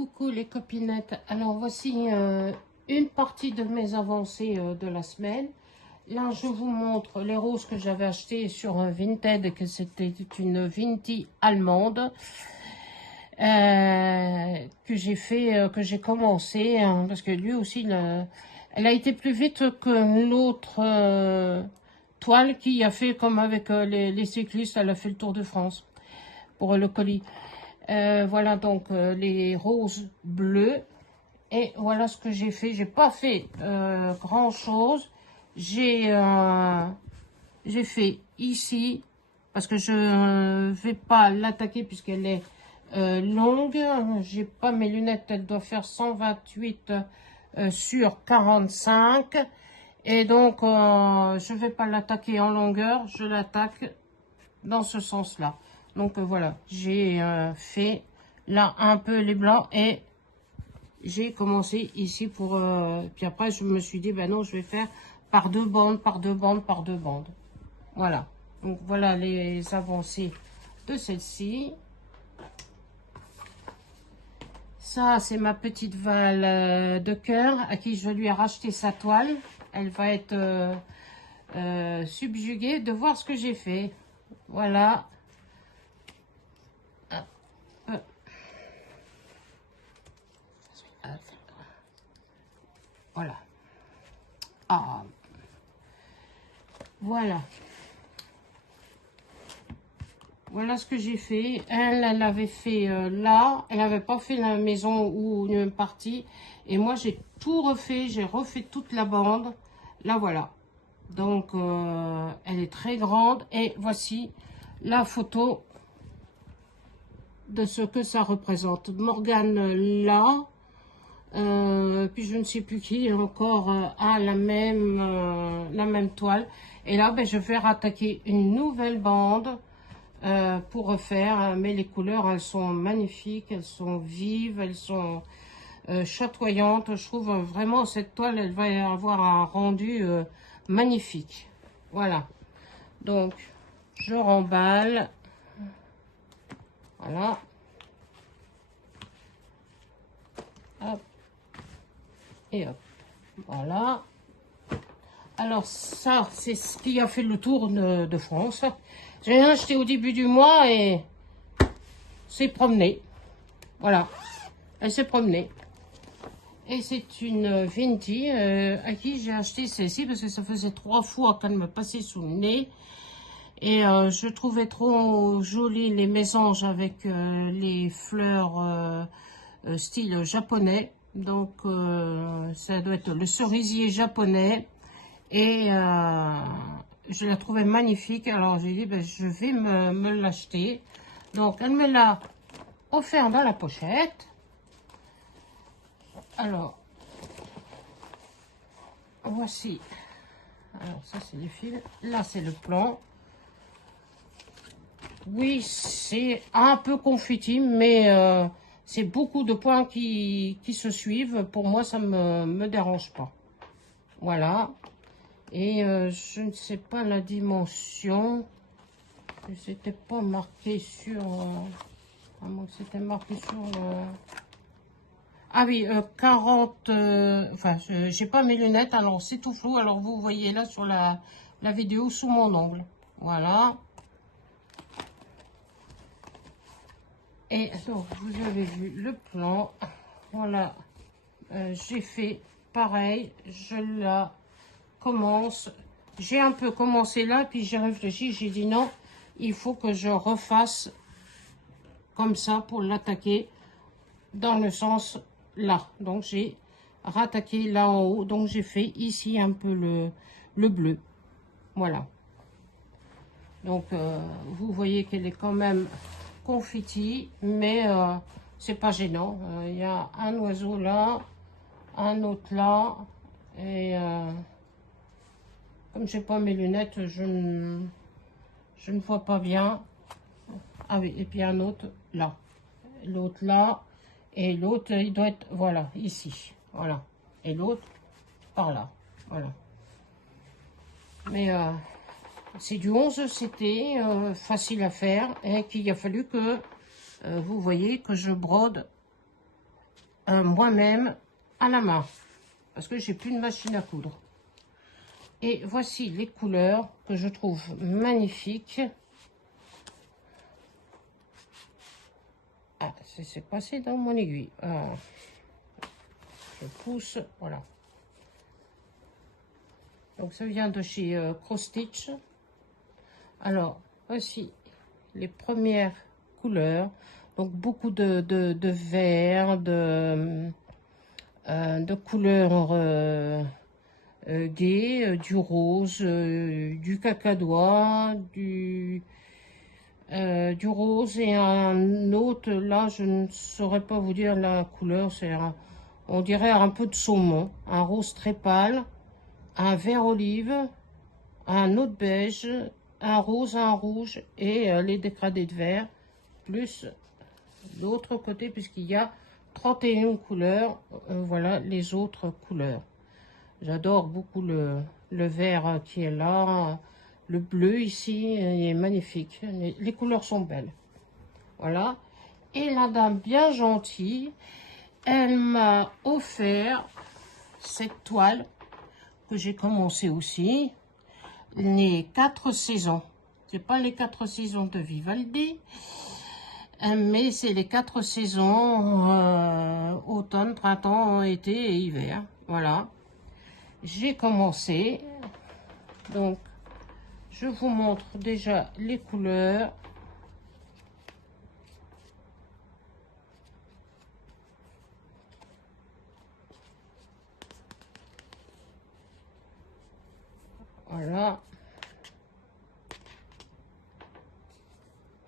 Coucou les copinettes, alors voici une partie de mes avancées de la semaine. Là je vous montre les roses que j'avais achetées sur Vinted, que c'était une Vinti allemande que j'ai fait, que j'ai commencé, hein, parce que lui aussi elle a été plus vite que l'autre toile qui a fait comme avec les cyclistes, elle a fait le Tour de France pour le colis. Voilà donc les roses bleues. Et voilà ce que j'ai fait. J'ai pas fait grand chose. J'ai fait ici, parce que je ne vais pas l'attaquer puisqu'elle est longue. J'ai pas mes lunettes, elle doit faire 128 sur 45. Et donc je vais pas l'attaquer en longueur, je l'attaque dans ce sens-là. Donc voilà, j'ai fait là un peu les blancs et j'ai commencé ici pour... puis après, je me suis dit, ben non, je vais faire par deux bandes, par deux bandes, par deux bandes. Voilà. Donc voilà les avancées de celle-ci. Ça, c'est ma petite Val de cœur à qui je lui ai racheté sa toile. Elle va être subjuguée de voir ce que j'ai fait. Voilà. Voilà. Ah. Voilà. Voilà ce que j'ai fait. Elle avait fait là. Elle n'avait pas fait la maison ou une partie. Et moi, j'ai tout refait. J'ai refait toute la bande. Là, voilà. Donc, elle est très grande. Et voici la photo de ce que ça représente. Morgane là. Puis je ne sais plus qui encore a la même toile. Et là, ben, je vais rattaquer une nouvelle bande pour refaire. Mais les couleurs, elles sont magnifiques, elles sont vives, elles sont chatoyantes. Je trouve vraiment cette toile, elle va avoir un rendu magnifique. Voilà. Donc, je remballe. Voilà. Hop. Et hop, voilà. Alors ça, c'est ce qui a fait le tour de France. J'ai acheté au début du mois et s'est promenée. Voilà, elle s'est promenée. Et c'est une Vinti à qui j'ai acheté celle-ci parce que ça faisait 3 fois qu'elle me passait sous le nez. Et je trouvais trop joli les mésanges avec les fleurs style japonais. Donc, ça doit être le cerisier japonais. Et je la trouvais magnifique. Alors, j'ai dit, ben, je vais me l'acheter. Donc, elle me l'a offert dans la pochette. Alors, voici. Alors, ça, c'est les fils. Là, c'est le plan. Oui, c'est un peu confetti, mais... c'est beaucoup de points qui se suivent. Pour moi, ça me dérange pas. Voilà. Et je ne sais pas la dimension. C'était pas marqué sur... à moins que c'était marqué sur... Ah oui, 40... enfin, j'ai pas mes lunettes, alors c'est tout flou. Alors vous voyez là sur la vidéo sous mon ongle. Voilà. Et donc, vous avez vu le plan. Voilà. J'ai fait pareil. Je la commence. J'ai un peu commencé là, puis j'ai réfléchi. J'ai dit non, il faut que je refasse comme ça pour l'attaquer dans le sens là. Donc, j'ai rattaqué là en haut. Donc, j'ai fait ici un peu le bleu. Voilà. Donc, vous voyez qu'elle est quand même... confetti, mais c'est pas gênant. Il y a un oiseau là, un autre là, et comme j'ai pas mes lunettes, je ne vois pas bien. Ah oui, et puis un autre là, l'autre là, et l'autre il doit être, voilà, ici, voilà, et l'autre par là, voilà. Mais c'est du 11, c'était facile à faire et qu'il a fallu que, vous voyez, que je brode moi-même à la main. Parce que j'ai plus de machine à coudre. Et voici les couleurs que je trouve magnifiques. Ah, c'est passé dans mon aiguille. Je pousse, voilà. Donc ça vient de chez Cross Stitch. Alors, voici les premières couleurs. Donc beaucoup de vert, de couleurs gaies, du rose, du cacadois, du rose et un autre, là je ne saurais pas vous dire la couleur, on dirait un peu de saumon, un rose très pâle, un vert olive, un autre beige, un rose, un rouge et les dégradés de vert, plus l'autre côté puisqu'il y a 31 couleurs, voilà les autres couleurs. J'adore beaucoup le vert qui est là, le bleu ici il est magnifique, les couleurs sont belles. Voilà, et la dame bien gentille, elle m'a offert cette toile que j'ai commencé aussi, les 4 saisons. C'est pas les 4 saisons de Vivaldi, mais c'est les 4 saisons, automne, printemps, été et hiver. Voilà. J'ai commencé. Donc, je vous montre déjà les couleurs. Voilà.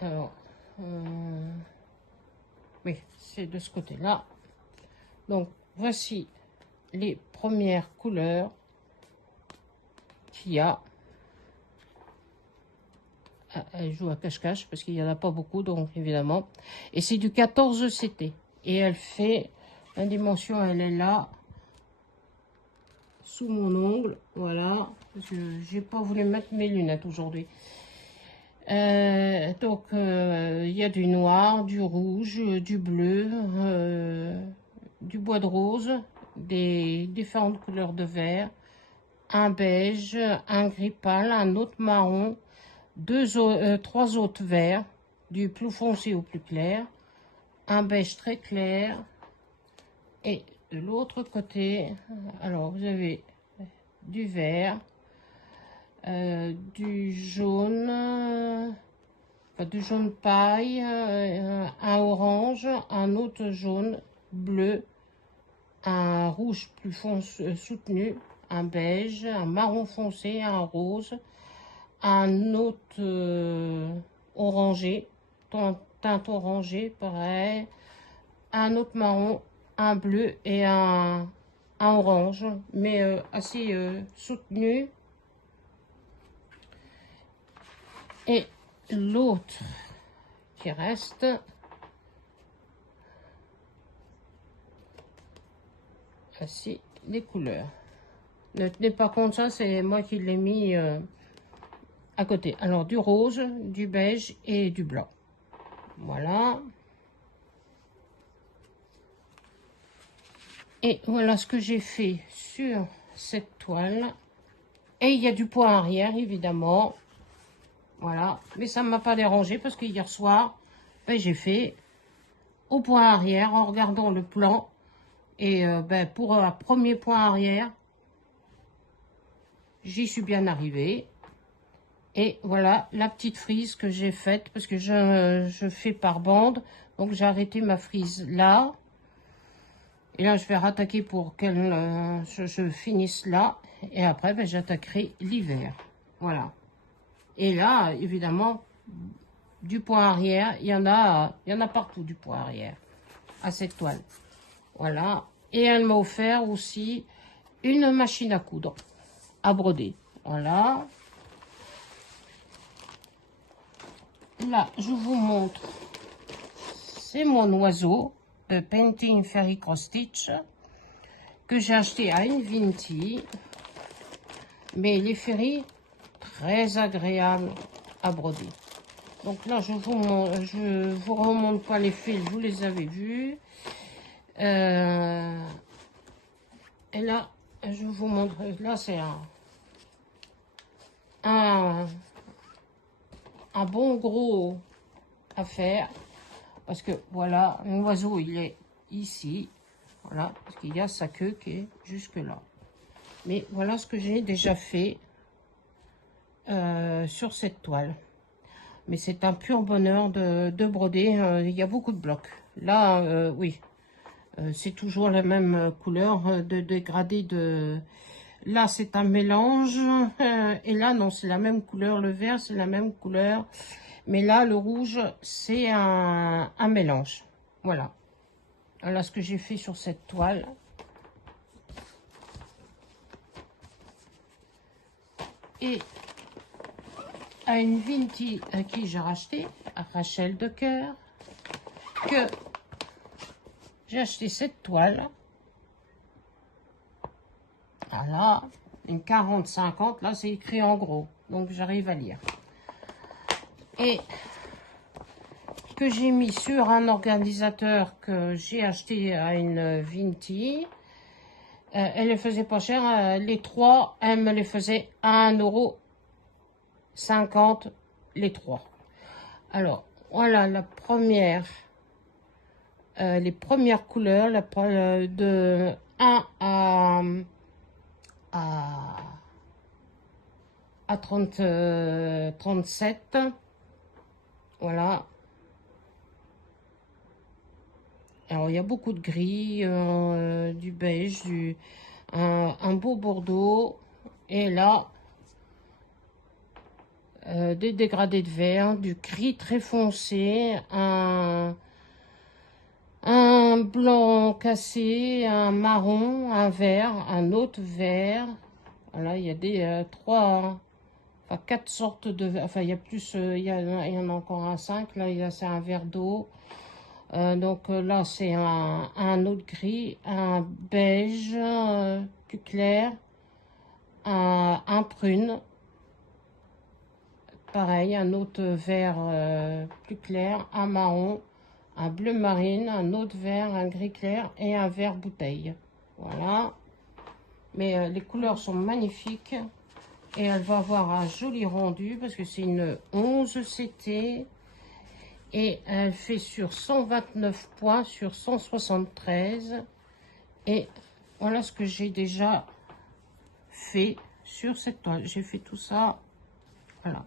Alors, oui, c'est de ce côté-là. Donc, voici les premières couleurs qu'il y a. Ah, elle joue à cache-cache parce qu'il n'y en a pas beaucoup, donc évidemment. Et c'est du 14 CT. Et elle fait, la dimension, elle est là, sous mon ongle. Voilà. J'ai pas voulu mettre mes lunettes aujourd'hui. Donc, il y a du noir, du rouge, du bleu, du bois de rose, des différentes couleurs de vert, un beige, un gris pâle, un autre marron, trois autres verts, du plus foncé au plus clair, un beige très clair, et de l'autre côté, alors vous avez du vert, du jaune, du jaune paille, un orange, un autre jaune, bleu, un rouge plus foncé, soutenu, un beige, un marron foncé, un rose, un autre orangé, teinte orangée, pareil, un autre marron, un bleu et un orange, mais assez soutenu. Et l'autre qui reste, voici les couleurs. Ne tenez pas compte, ça c'est moi qui l'ai mis à côté. Alors du rose, du beige et du blanc. Voilà. Et voilà ce que j'ai fait sur cette toile. Et il y a du point arrière, évidemment. Voilà. Mais ça ne m'a pas dérangé parce que hier soir, ben, j'ai fait au point arrière en regardant le plan. Et ben, pour un premier point arrière, j'y suis bien arrivée. Et voilà la petite frise que j'ai faite parce que je fais par bande. Donc j'ai arrêté ma frise là. Et là je vais rattaquer pour qu'elle je finisse là. Et après ben, j'attaquerai l'hiver. Voilà. Et là évidemment du point arrière, il y en a partout du point arrière à cette toile. Voilà. Et elle m'a offert aussi une machine à coudre à broder. Voilà. Là, je vous montre, c'est mon oiseau de Painting Fairy Cross Stitch que j'ai acheté à Invinity. Mais les ferries, très agréables à broder. Donc là, je vous remonte pas les fils, vous les avez vus. Et là, je vous montre. Là, c'est un bon gros à faire. Parce que, voilà, l'oiseau, il est ici. Voilà, parce qu'il y a sa queue qui est jusque là. Mais voilà ce que j'ai déjà fait sur cette toile. Mais c'est un pur bonheur de broder. Il y a beaucoup de blocs. Là, oui, c'est toujours la même couleur de dégradé de... Là, c'est un mélange. Et là, non, c'est la même couleur. Le vert, c'est la même couleur. Mais là, le rouge, c'est un mélange. Voilà. Voilà ce que j'ai fait sur cette toile. Et à une Vinti à qui j'ai racheté, à Rachel de Cœur, que j'ai acheté cette toile. Voilà, une 40-50, là c'est écrit en gros, donc j'arrive à lire. Et que j'ai mis sur un organisateur que j'ai acheté à une Vinti. Elle les faisait pas cher, les trois, elle me les faisait à 1,50 € les trois. Alors, voilà la première, les premières couleurs, de 1 à 30, 37. Voilà. Alors, il y a beaucoup de gris, du beige, un beau bordeaux. Et là, des dégradés de vert, du gris très foncé, un blanc cassé, un marron, un vert, un autre vert. Voilà, il y a des enfin 4 sortes de verre. Enfin, il y a plus, il y en a encore un 5. Là, c'est un vert d'eau. Donc là, c'est un autre gris, un beige plus clair, un prune. Pareil, un autre vert plus clair, un marron, un bleu marine, un autre vert, un gris clair et un vert bouteille. Voilà. Mais les couleurs sont magnifiques. Et elle va avoir un joli rendu parce que c'est une 11 CT. Et elle fait sur 129 points sur 173. Et voilà ce que j'ai déjà fait sur cette toile. J'ai fait tout ça. Voilà.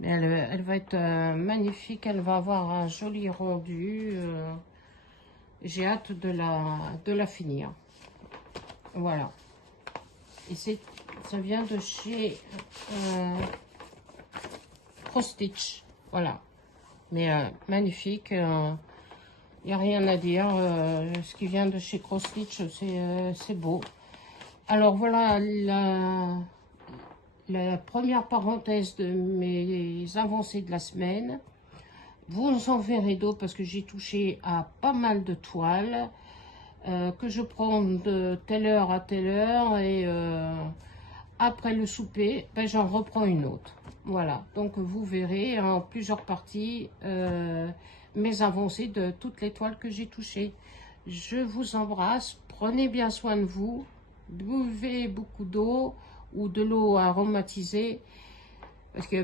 Mais elle va être magnifique. Elle va avoir un joli rendu. J'ai hâte de la finir. Voilà. Et ça vient de chez Cross Stitch. Voilà. Mais magnifique. Il n'y a rien à dire. Ce qui vient de chez Cross Stitch, c'est beau. Alors voilà la première parenthèse de mes avancées de la semaine. Vous en verrez d'autres parce que j'ai touché à pas mal de toiles. Que je prends de telle heure à telle heure et après le souper, ben, j'en reprends une autre. Voilà, donc vous verrez en plusieurs parties mes avancées de toutes les toiles que j'ai touchées. Je vous embrasse, prenez bien soin de vous, buvez beaucoup d'eau ou de l'eau aromatisée parce que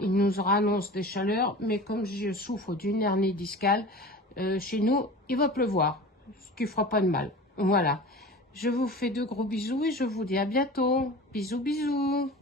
il nous annonce des chaleurs, mais comme je souffre d'une hernie discale, chez nous, il va pleuvoir, ce qui fera pas de mal. Voilà. Je vous fais de gros bisous et je vous dis à bientôt. Bisous, bisous.